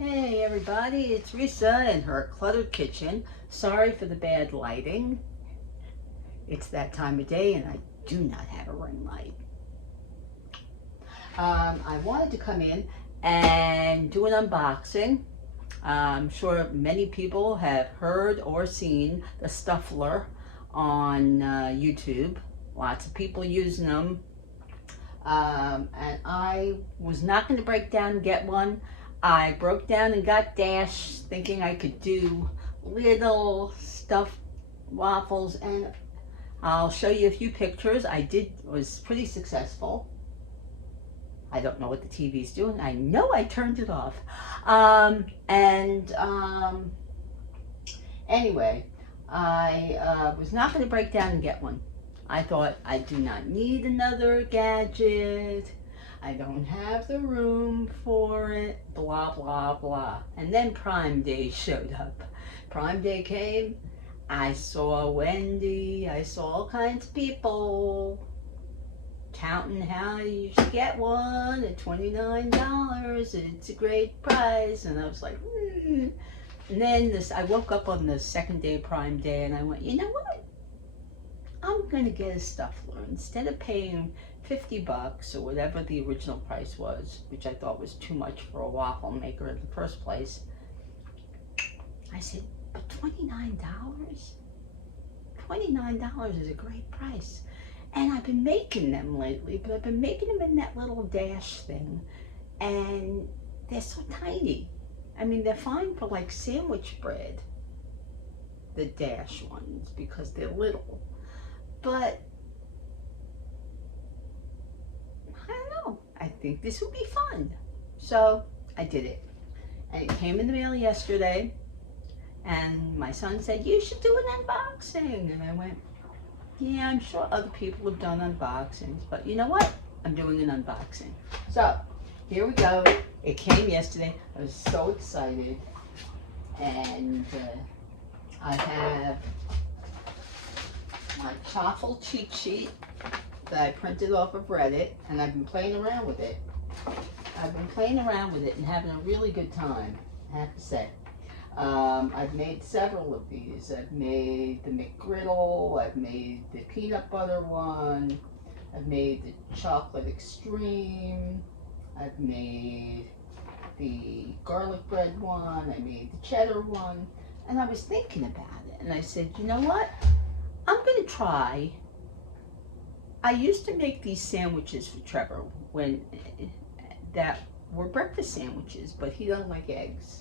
Hey everybody, it's Risa in her cluttered kitchen. Sorry for the bad lighting. It's that time of day and I do not have a ring light. I wanted to come in and do an unboxing. I'm sure many people have heard or seen the Stuffler on YouTube. Lots of people using them. And I was not going to break down and get one. I broke down and got Dash thinking I could do little stuffed waffles, and I'll show you a few pictures. Was pretty successful. I don't know what the TV's doing. I know I turned it off. Anyway, I was not going to break down and get one. I thought I do not need another gadget. I don't have the room for it, blah, blah, blah. And then Prime Day showed up. Prime Day came, I saw Wendy, I saw all kinds of people touting how you should get one at $29. It's a great price. And I was like, And then I woke up on the second day of Prime Day and I went, you know what? I'm going to get a Stuffler. Instead of paying $50 or whatever the original price was, which I thought was too much for a waffle maker in the first place, I said, but $29? $29 is a great price. And I've been making them lately, but I've been making them in that little Dash thing, and they're so tiny. I mean, they're fine for like sandwich bread, the Dash ones, because they're little. But I don't know, I think this would be fun. So I did it. And it came in the mail yesterday. And my son said, you should do an unboxing. And I went, yeah, I'm sure other people have done unboxings. But you know what? I'm doing an unboxing. So here we go. It came yesterday. I was so excited. And I have my chaffle cheat sheet that I printed off of Reddit, and I've been playing around with it. I've been playing around with it and having a really good time, I have to say. I've made several of these. I've made the McGriddle, I've made the peanut butter one, I've made the chocolate extreme, I've made the garlic bread one, I made the cheddar one, and I was thinking about it, and I said, you know what? I'm going to try. I used to make these sandwiches for Trevor that were breakfast sandwiches, but he doesn't like eggs.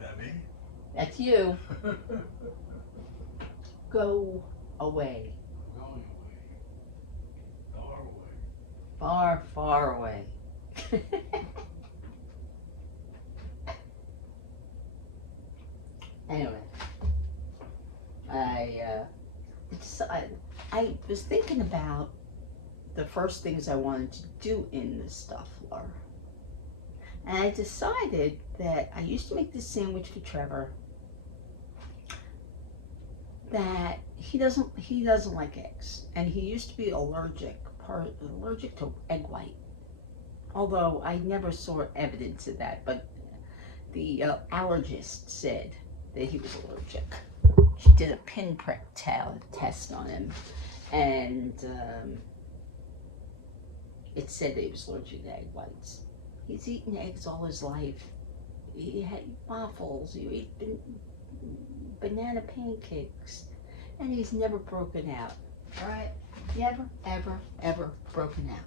That me? That's you. Go away. I'm going away. Far away. Far, far away. Anyway, I was thinking about the first things I wanted to do in the Stuffler. And I decided that I used to make this sandwich for Trevor that he doesn't like eggs, and he used to be allergic to egg white. Although I never saw evidence of that, but the allergist said that he was allergic. She did a pinprick test on him, and it said that he was allergic to egg whites. He's eaten eggs all his life. He had waffles, he ate banana pancakes, and he's never broken out. All right? Never, ever, ever broken out.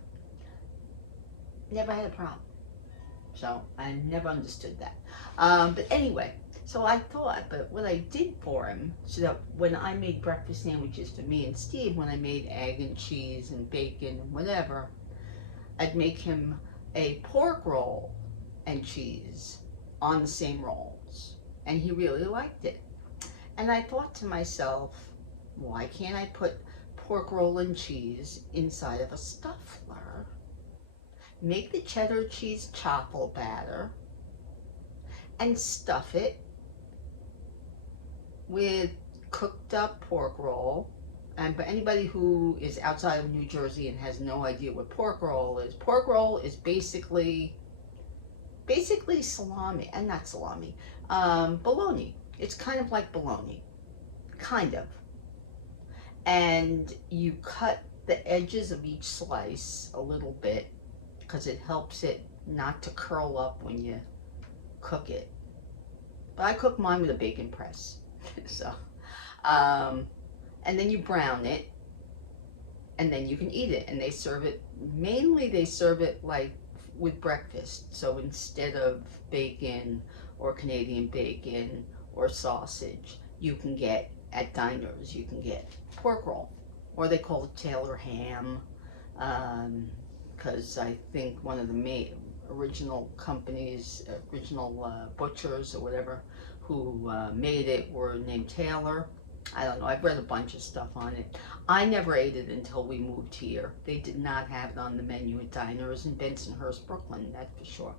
Never had a problem. So I never understood that. But anyway, so I thought, but what I did for him, so that when I made breakfast sandwiches for me and Steve, when I made egg and cheese and bacon and whatever, I'd make him a pork roll and cheese on the same rolls. And he really liked it. And I thought to myself, why can't I put pork roll and cheese inside of a Stuffler? Make the cheddar cheese chaffle batter and stuff it with cooked up pork roll, And but anybody who is outside of New Jersey and has no idea what pork roll is basically salami, and not salami, bologna. It's kind of like bologna, kind of. And you cut the edges of each slice a little bit because it helps it not to curl up when you cook it. But I cook mine with a bacon press. So, and then you brown it, and then you can eat it. And they serve it, mainly they serve it like with breakfast. So instead of bacon or Canadian bacon or sausage, you can get at diners, you can get pork roll, or they call it Taylor ham, because I think one of the original companies, original butchers or whatever, who made it were named Taylor. I don't know, I've read a bunch of stuff on it. I never ate it until we moved here. They did not have it on the menu at diners in Bensonhurst, Brooklyn, that's for sure.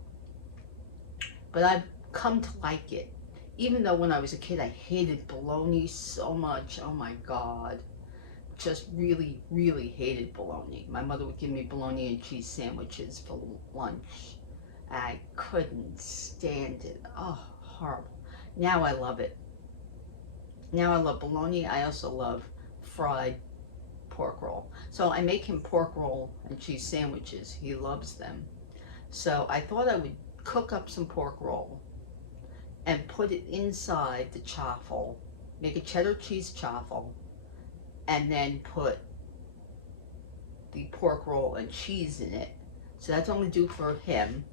But I've come to like it. Even though when I was a kid I hated bologna so much, oh my God. Just really, really hated bologna. My mother would give me bologna and cheese sandwiches for lunch. I couldn't stand it. Oh, horrible. Now I love it. Now I love bologna. I also love fried pork roll. So I make him pork roll and cheese sandwiches. He loves them. So I thought I would cook up some pork roll and put it inside the chaffle, make a cheddar cheese chaffle, and then put the pork roll and cheese in it. So that's what I'm gonna do for him,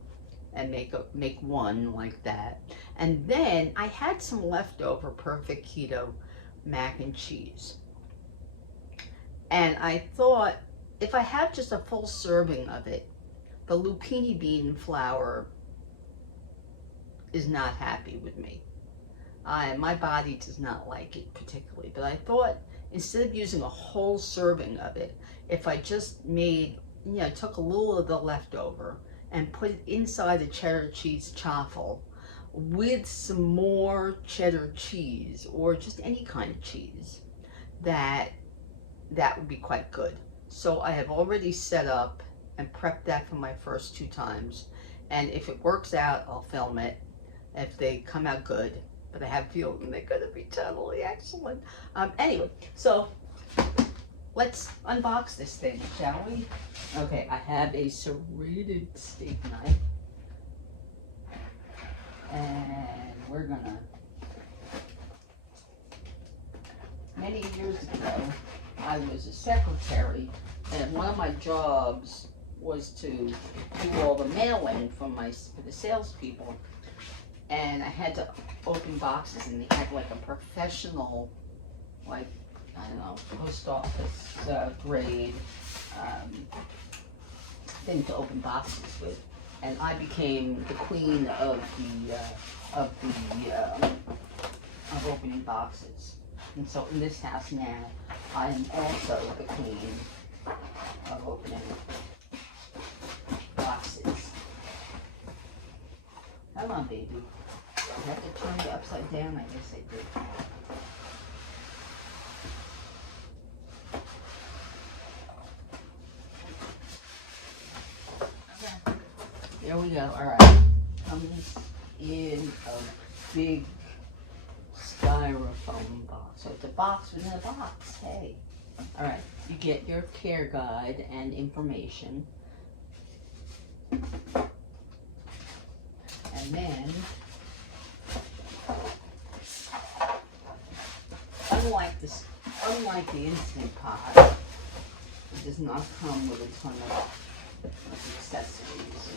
and make one like that. And then I had some leftover perfect keto mac and cheese. And I thought, if I have just a full serving of it, the lupini bean flour is not happy with me. My body does not like it particularly, but I thought instead of using a whole serving of it, if I just made, took a little of the leftover and put it inside the cheddar cheese chaffle with some more cheddar cheese or just any kind of cheese, that would be quite good. So I have already set up and prepped that for my first 2 times. And if it works out, I'll film it. If they come out good, but I have a feeling they're going to be totally excellent. Anyway, so let's unbox this thing, shall we? Okay, I have a serrated steak knife, and we're gonna, many years ago, I was a secretary, and one of my jobs was to do all the mail-in for the salespeople. And I had to open boxes, and they had like a professional, like, I don't know, post office grade thing to open boxes with. And I became the queen of opening boxes. And so in this house now, I am also the queen of opening boxes. Come on, baby. I have to turn you upside down, I guess I did. Okay. There we go. Alright. Comes in a big styrofoam box. So it's a box within a box. Hey. Alright. You get your care guide and information. And then, unlike the Instant Pot, it does not come with a ton of accessories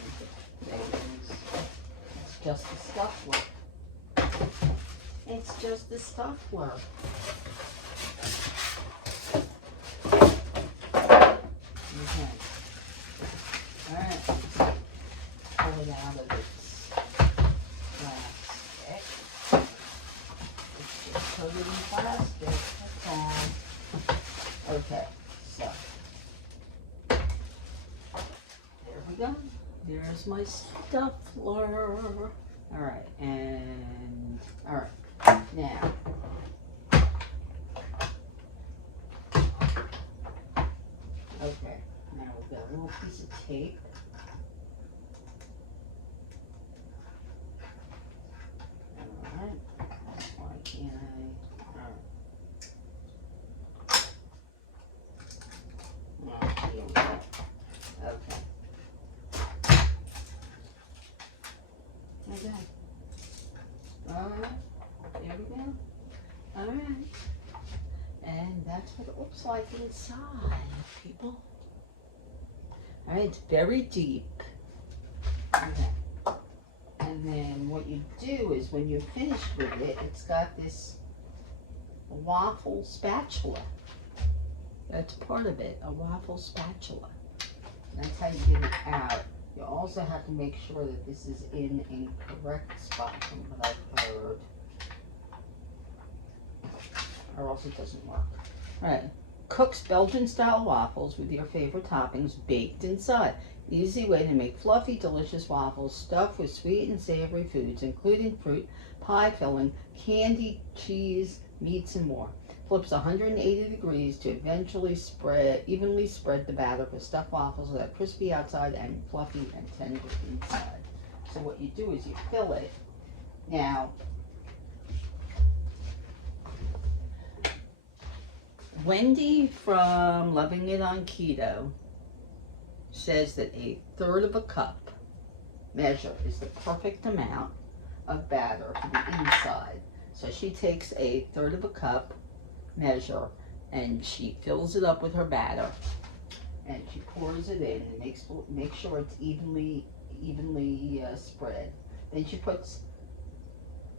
and things. It's just a Stuffler. It's just a Stuffler. Okay. Alright. Pull it out of its plastic. It's just coated in plastic. That's all. Okay, so there we go. There's my Stuffler. Alright, and alright, now Okay, now we've got a little piece of tape. Alright, why can't I? Alright. Oh, here we go. Okay. Okay. Alright, there we go. Alright. And that's what it looks like inside, people. Alright, it's very deep. Okay. And then what you do is when you're finished with it, it's got this waffle spatula. That's part of it, a waffle spatula. That's how you get it out. You also have to make sure that this is in a correct spot from what I've heard. Or else it doesn't work. Alright. Cook's Belgian style waffles with your favorite toppings baked inside. Easy way to make fluffy, delicious waffles stuffed with sweet and savory foods, including fruit, pie filling, candy, cheese, meats, and more. Flips 180 degrees to eventually evenly spread the batter for stuffed waffles that are crispy outside and fluffy and tender inside. So what you do is you fill it. Now, Wendy from Loving It on Keto says that a third of a cup measure is the perfect amount of batter for the inside. So she takes a third of a cup measure and she fills it up with her batter and she pours it in and makes sure it's evenly spread. Then she puts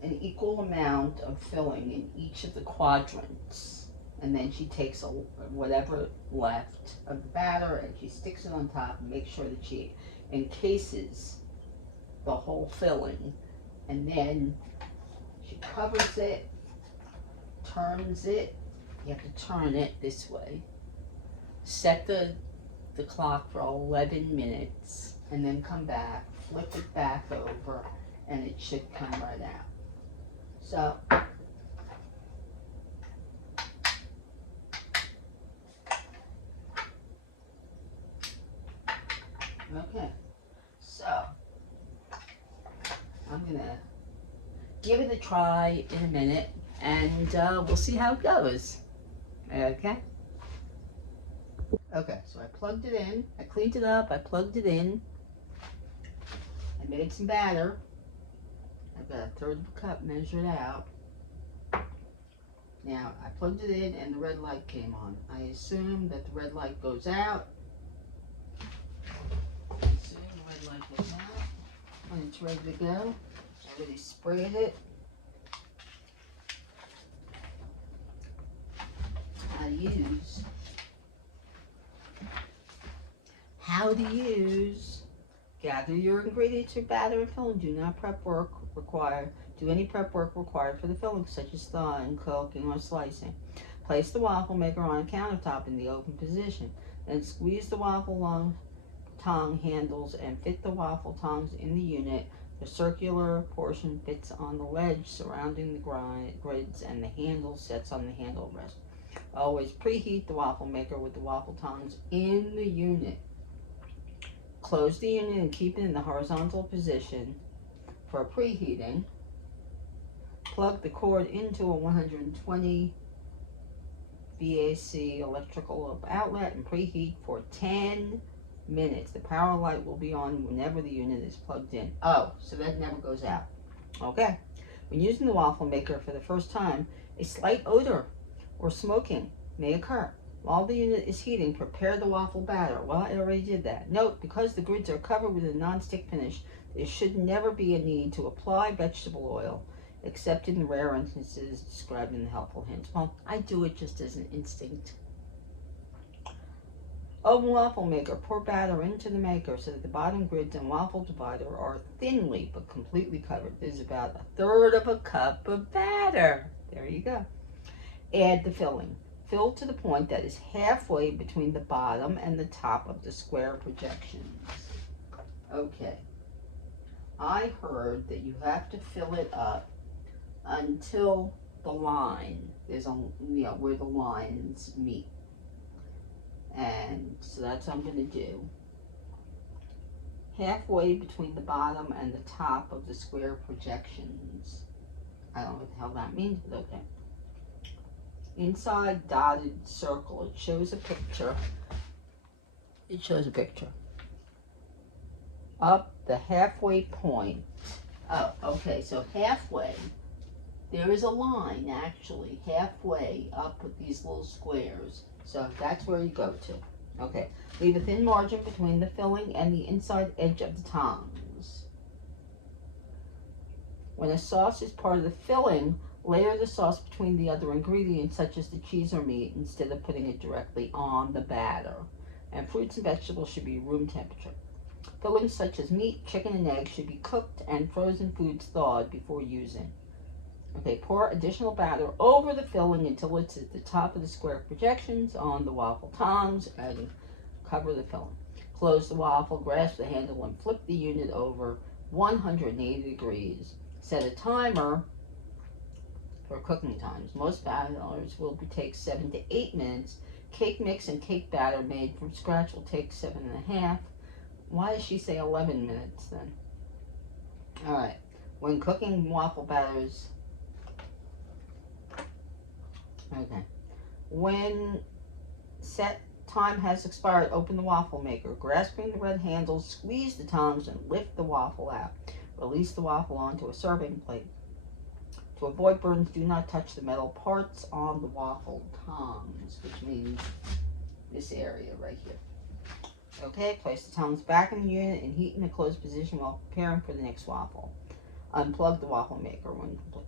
an equal amount of filling in each of the quadrants. And then she takes whatever left of the batter and she sticks it on top and makes sure that she encases the whole filling. And then she covers it, turns it. You have to turn it this way. Set the clock for 11 minutes and then come back, flip it back over, and it should come right out. So, okay, so I'm gonna give it a try in a minute and we'll see how it goes. Okay? Okay, so I plugged it in, I cleaned it up, I plugged it in, I made some batter. I've got a third of a cup measured out. Now, I plugged it in and the red light came on. I assume that the red light goes out. When it's ready to go. I already sprayed it. How to use. Gather your ingredients for batter and filling. Do any prep work required for the filling, such as thawing, cooking, or slicing. Place the waffle maker on a countertop in the open position. Then squeeze the waffle long tongue handles and fit the waffle tongs in the unit. The circular portion fits on the ledge surrounding the grids and the handle sets on the handle rest. Always preheat the waffle maker with the waffle tongs in the unit. Close the unit and keep it in the horizontal position for preheating. Plug the cord into a 120 VAC electrical outlet and preheat for 10 minutes. The power light will be on whenever the unit is plugged in. Oh, so that never goes out. Okay. When using the waffle maker for the first time, a slight odor or smoking may occur. While the unit is heating, prepare the waffle batter. Well, I already did that. Note, because the grids are covered with a non-stick finish, there should never be a need to apply vegetable oil, except in the rare instances described in the helpful hints. Well, I do it just as an instinct. Open waffle maker. Pour batter into the maker so that the bottom grids and waffle divider are thinly but completely covered. There's about a third of a cup of batter. There you go. Add the filling. Fill to the point that is halfway between the bottom and the top of the square projections. Okay. I heard that you have to fill it up until the line is on, where the lines meet. And So that's what I'm going to do. Halfway between the bottom and the top of the square projections. I don't know what the hell that means, but okay. Inside dotted circle, it shows a picture. It shows a picture. Up the halfway point. Oh, okay, so halfway, there is a line actually, halfway up with these little squares. So that's where you go to. Okay, leave a thin margin between the filling and the inside edge of the tongs. When a sauce is part of the filling, layer the sauce between the other ingredients, such as the cheese or meat, instead of putting it directly on the batter. And fruits and vegetables should be room temperature. Fillings such as meat, chicken, and eggs should be cooked and frozen foods thawed before using. Okay, pour additional batter over the filling until it's at the top of the square projections on the waffle tongs and cover the filling. Close the waffle, grasp the handle, and flip the unit over 180 degrees. Set a timer for cooking times. Most batters will take 7 to 8 minutes. Cake mix and cake batter made from scratch will take 7.5. Why does she say 11 minutes then? Alright, when cooking waffle batters, okay, when set time has expired, open the waffle maker. Grasping the red handles, squeeze the tongs and lift the waffle out. Release the waffle onto a serving plate. To avoid burns, do not touch the metal parts on the waffle tongs, which means this area right here. Okay, place the tongs back in the unit and heat in a closed position while preparing for the next waffle. Unplug the waffle maker when complete.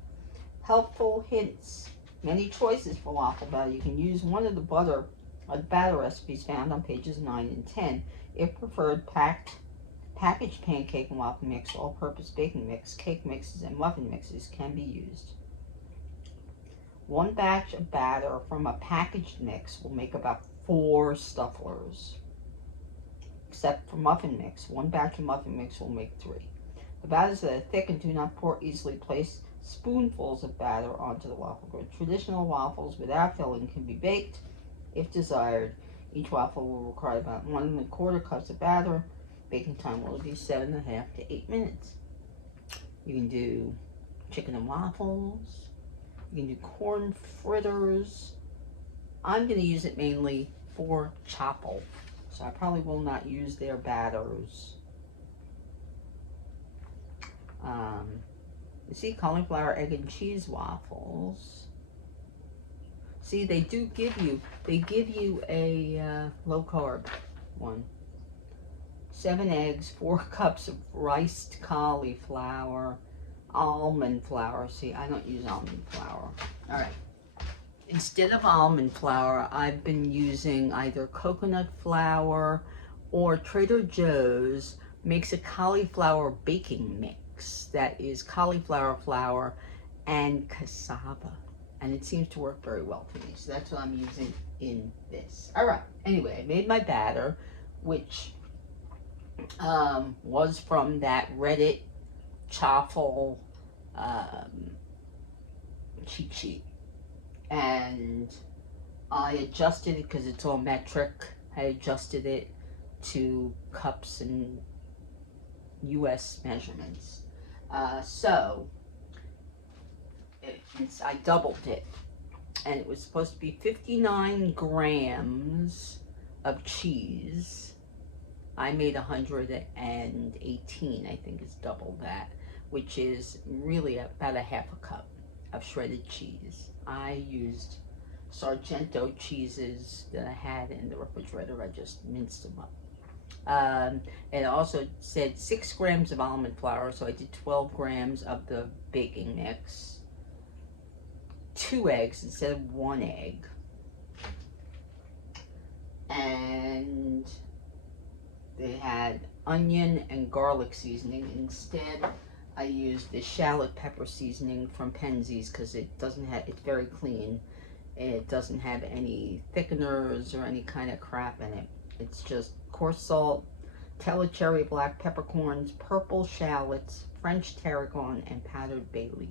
Helpful hints. Many choices for waffle batter. You can use one of the batter recipes found on pages 9 and 10. If preferred, packaged pancake and waffle mix, all-purpose baking mix, cake mixes, and muffin mixes can be used. One batch of batter from a packaged mix will make about 4 Stufflers. Except for muffin mix, one batch of muffin mix will make 3. The batters that are thick and do not pour easily, place spoonfuls of batter onto the waffle grid. Traditional waffles without filling can be baked if desired. Each waffle will require about 1¼ cups of batter. Baking time will be 7.5 to 8 minutes. You can do chicken and waffles. You can do corn fritters. I'm going to use it mainly for chapel, so I probably will not use their batters. You see, cauliflower, egg, and cheese waffles. See, they give you a low carb one. 7 eggs, 4 cups of riced cauliflower, almond flour. See, I don't use almond flour. All right. Instead of almond flour, I've been using either coconut flour or Trader Joe's makes a cauliflower baking mix that is cauliflower flour and cassava. And it seems to work very well for me. So that's what I'm using in this. All right. Anyway, I made my batter, which was from that Reddit chaffle cheat sheet. And I adjusted it because it's all metric. I adjusted it to cups and US measurements. So I doubled it, and it was supposed to be 59 grams of cheese. I made 118, I think is double that, which is really about a ½ cup of shredded cheese. I used Sargento cheeses that I had in the refrigerator. I just minced them up. It also said 6 grams of almond flour, so I did 12 grams of the baking mix. 2 eggs instead of 1 egg. And they had onion and garlic seasoning. Instead, I used the shallot pepper seasoning from Penzeys because it doesn't have, it's very clean. It doesn't have any thickeners or any kind of crap in it. It's just coarse salt, Telecherry black peppercorns, purple shallots, French tarragon, and powdered bay leaf.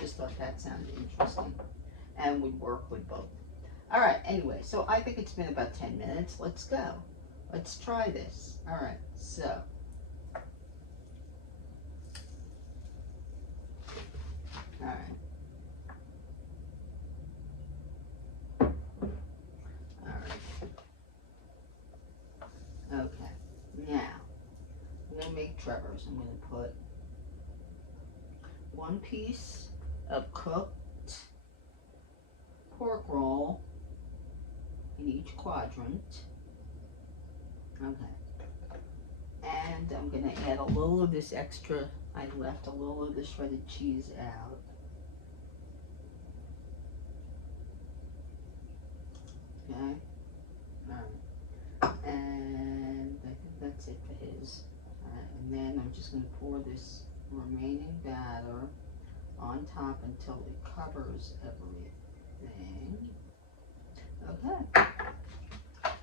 Just thought that sounded interesting and would work with both. All right, anyway, so I think it's been about 10 minutes. Let's go. Let's try this. All right, so. All right. All right. Okay. Now, I'm going to make Trevor's. I'm going to put 1 piece of cooked pork roll in each quadrant. Okay. And I'm going to add a little of this extra. I left a little of the shredded cheese out. Okay. Alright. And I think that's it for his. Alright, and then I'm just going to pour this remaining batter on top until it covers everything. Okay.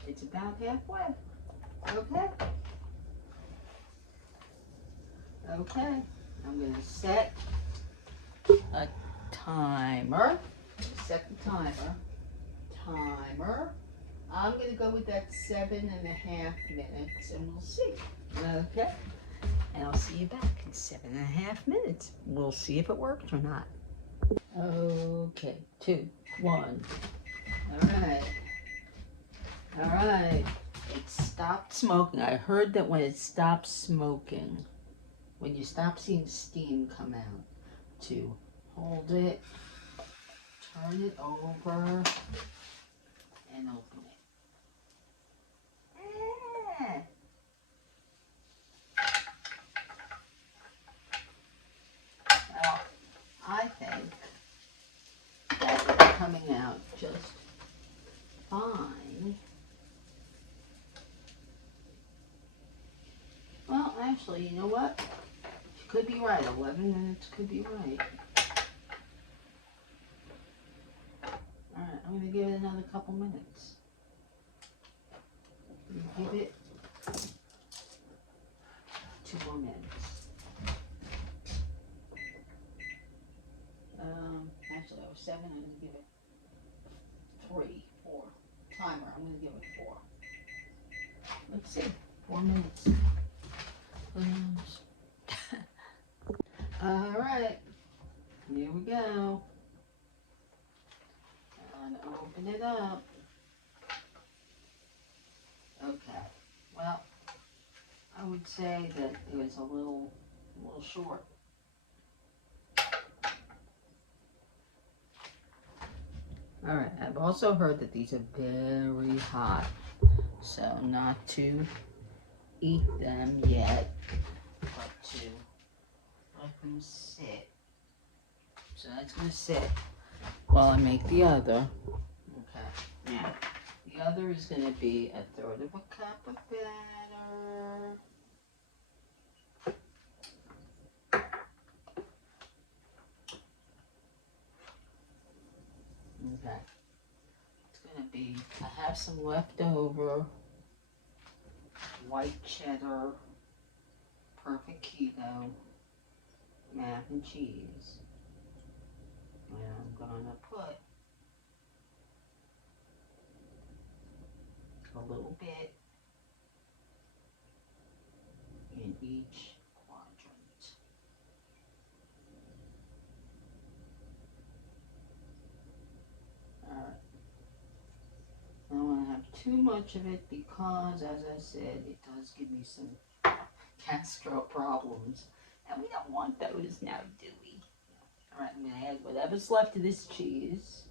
It's about halfway. Okay. Okay. I'm going to set a timer. Set the timer. I'm going to go with that 7.5 minutes and we'll see. Okay. And I'll see you back in 7.5 minutes. We'll see if it worked or not. Okay. 2, 1. Alright. Alright. It stopped smoking. I heard that when it stops smoking, when you stop seeing steam come out, to hold it, turn it over, and open it. Well, I think that it's coming out just fine. Well, actually, you know what? You could be right. 11 minutes could be right. Alright, I'm going to give it another couple minutes. Give it 2 more minutes. Actually, I was 7. I'm going to give it 3, 4. Timer. I'm going to give it 4. Let's see. 4 minutes. All right. Here we go. And open it up. Okay. Well, I would say that it was a little short. All right. I've also heard that these are very hot, so not to eat them yet, but to let them sit. So that's going to sit while I make the other. Okay. Now, the other is going to be 1/3 of a cup of batter. Okay. It's going to be, I have some leftover white cheddar, perfect keto, mac and cheese. And I'm going to put a little bit in each quadrant. Alright. I don't want to have too much of it because, as I said, it does give me some gastro problems. And we don't want those now, do we? Alright, I'm going to add whatever's left of this cheese.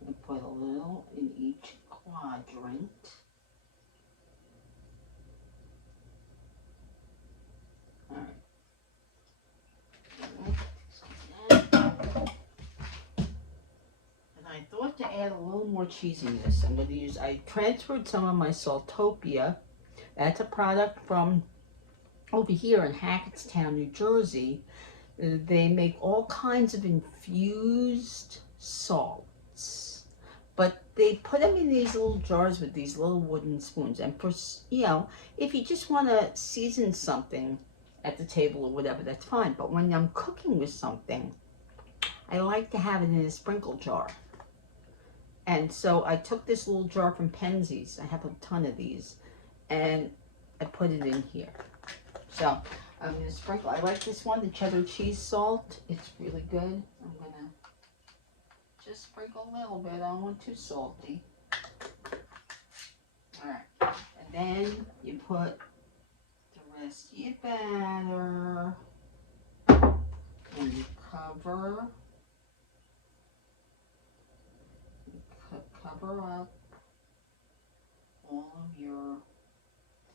I'm going to put a little in each quadrant. Alright. And I thought to add a little more cheesiness. I'm going to use, I transferred some of my Saltopia. That's a product from over here in Hackettstown, New Jersey. They make all kinds of infused salts, but they put them in these little jars with these little wooden spoons. And for, you know, if you just want to season something at the table or whatever, that's fine. But when I'm cooking with something, I like to have it in a sprinkle jar. And so I took this little jar from Penzeys. I have a ton of these. And I put it in here. So I'm going to sprinkle. I like this one, the cheddar cheese salt. It's really good. I'm going to just sprinkle a little bit. I don't want too salty. Alright. And then you put the rest of your batter. And you cover. Cover up all of your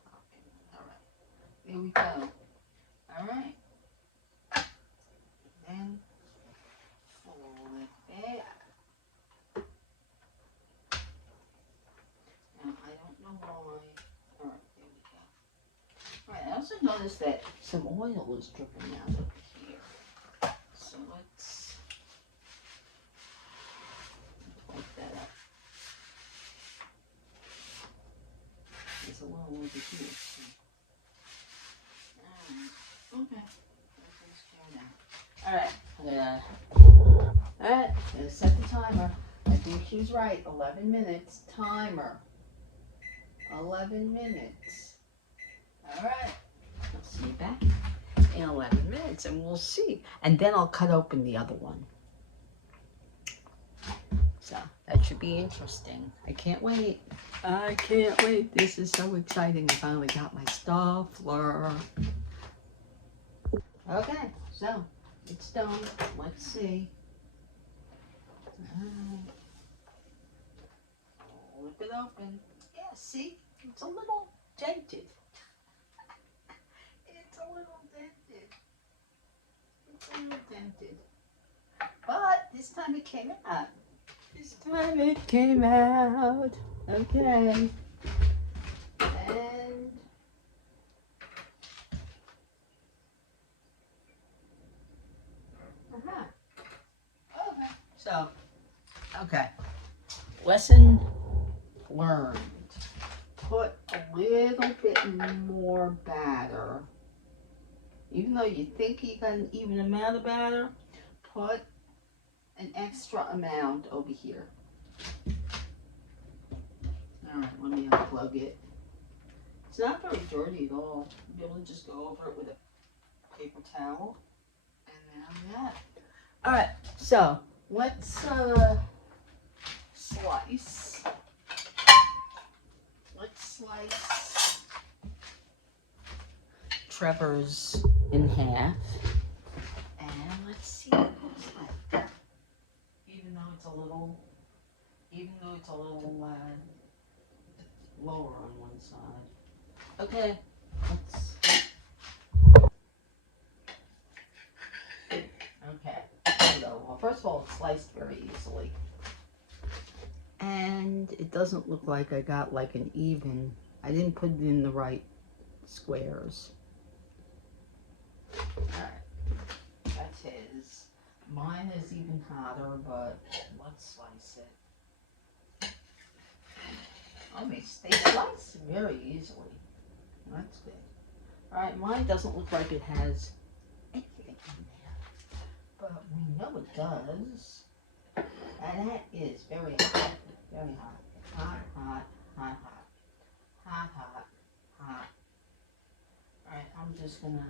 topping. Alright. There we go. Alright. Then fold it back. Now I don't know why. Alright, there we go. Alright, I also noticed that some oil is dripping out of here. So let's wipe that up. There's a little over here. Okay. Alright, I'm gonna set the timer. I think she was right. 11 minutes. Timer. 11 minutes. Alright. I'll see you back in 11 minutes and we'll see. And then I'll cut open the other one. So that should be interesting. I can't wait. I can't wait. This is so exciting. I finally got my Stuffler. Okay, so it's done. Let's see. Flip it open. Yeah, see? It's a little dented. It's a little dented. It's a little dented. But this time it came out. This time it came out. Okay. And okay. So, okay. Lesson learned. Put a little bit more batter. Even though you think you got an even amount of batter, put an extra amount over here. Alright, let me unplug it. It's not very dirty at all. You'll be able to just go over it with a paper towel. And then that. Alright, so let's slice. Let's slice Trevor's in half. And let's see what it looks like. Even though it's a little lower on one side. Okay, let's. Okay, so, well, first of all, it's sliced very easily. And it doesn't look like I got like an even, I didn't put it in the right squares. Alright, that's his. Mine is even hotter, but let's slice it. Oh, they slice very easily. That's good. Alright, mine doesn't look like it has anything in there, but we know it does. And that is very hot. Very hot. Hot, hot, hot, hot. Hot, hot, hot. Alright, I'm just gonna.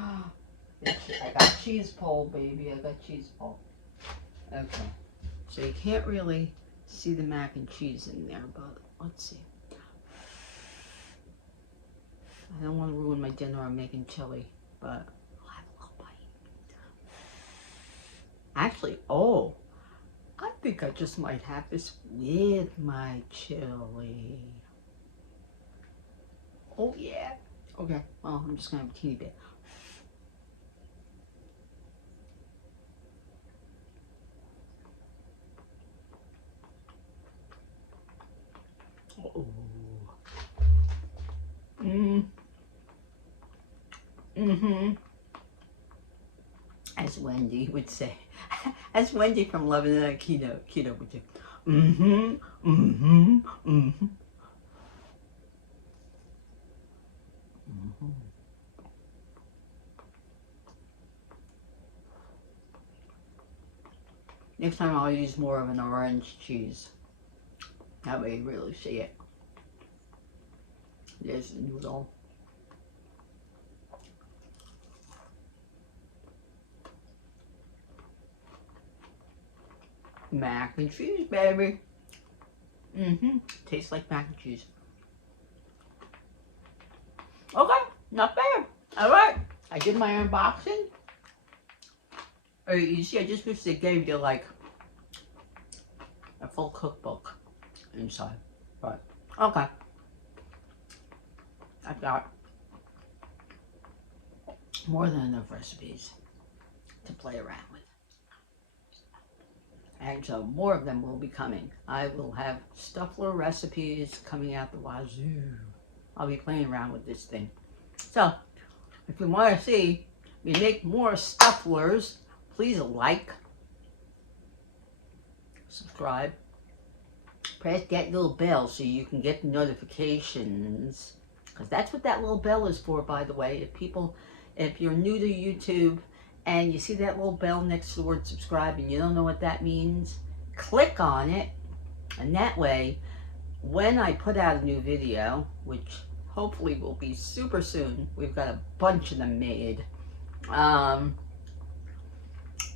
I got cheese pole, baby. I got cheese pole. Okay. So you can't really see the mac and cheese in there, but let's see. I don't want to ruin my dinner. I'm making chili, but I'll have a little bite. Actually, oh, I think I just might have this with my chili. Oh, yeah. Okay, well, I'm just going to have a teeny bit. Oh. As Wendy would say. As Wendy from Loving It Keto would say. Next time I'll use more of an orange cheese. That way you really see it. There's the noodle. Mac and cheese, baby. Tastes like mac and cheese. Okay, not bad. All right, I did my unboxing. Very easy. I just wish they gave you like a full cookbook inside. But okay, I've got more than enough recipes to play around with. And so more of them will be coming. I will have Stuffler recipes coming out the wazoo. I'll be playing around with this thing. So, if you want to see me make more Stufflers, please like, subscribe, press that little bell so you can get the notifications. Because that's what that little bell is for, by the way. If you're new to YouTube, and you see that little bell next to the word subscribe and you don't know what that means, click on it, and that way when I put out a new video, which hopefully will be super soon, we've got a bunch of them made,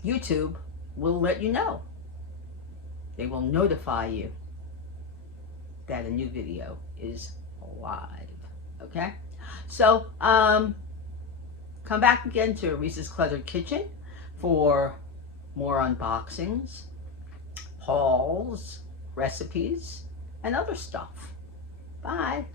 YouTube will let you know. They will notify you that a new video is live. Okay, so come back again to Reese's Cluttered Kitchen for more unboxings, hauls, recipes, and other stuff. Bye.